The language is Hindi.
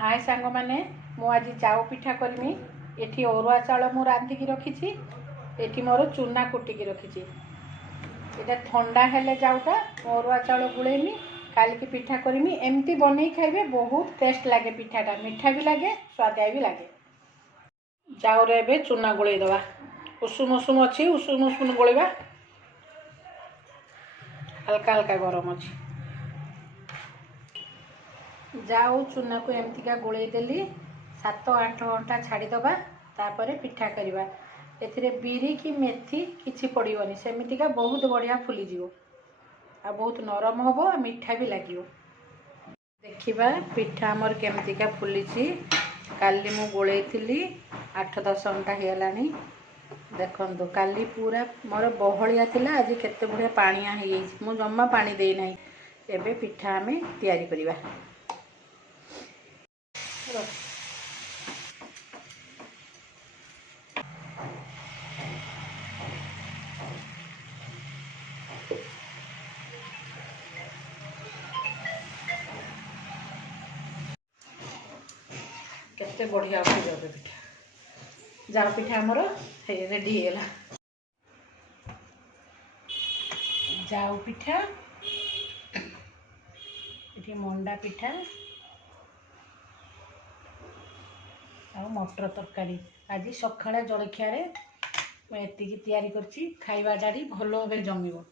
हाय सांग मैंने मु आज जाऊ पिठा करमी। एठी अरुआ चाउल मु रांधिकी रखी। एठी मोर चूना कुटिकी रखी। एटा ठंडा हेले जाऊटा अरुआ चाउल गुलेमी काल की पिठा करमी। एमती बनै खाइबे बहुत टेस्ट लगे। पिठाटा मीठा भी लगे स्वादिया भी लगे। जाऊ रे बे चूना गुले दवा। उषुम उषुम अच्छी उषुम उषुम गोलेबा। हल्का हल्का गरम अच्छी। जाऊ चूना को एमतीका गोले देली 7-8 घंटा छाड़ीदबा। तापर पिठा करवा। एथिरे बिरी की मेथी किछि पड़िबनी सेमितिका बहुत बढ़िया फुलीजिवो आ बहुत नरम होबो आ मीठा भी लागिवो। देखिबा पिठा हमर केमतिका फुलीची। काली मु गोलेइथिली 8-10 घंटा हेलानी। देखंतु काली पूरा मोर बहलिया थिला आज केते बढ़िया पानिया हे जाई। मु जम्मा पानी देई नाही। एबे पिठा हमें तैयारी करिबा। केते बढ़िया पिठा जाऊ पिठा हमर रेडी हेला। जाऊ पिठा ये मंडा पिठा आ मटर तरकारी आज सकाଳେ जलखिया एतिकी तैयारी करछि। खाइबा डाडी भलो भाबे जमिबो।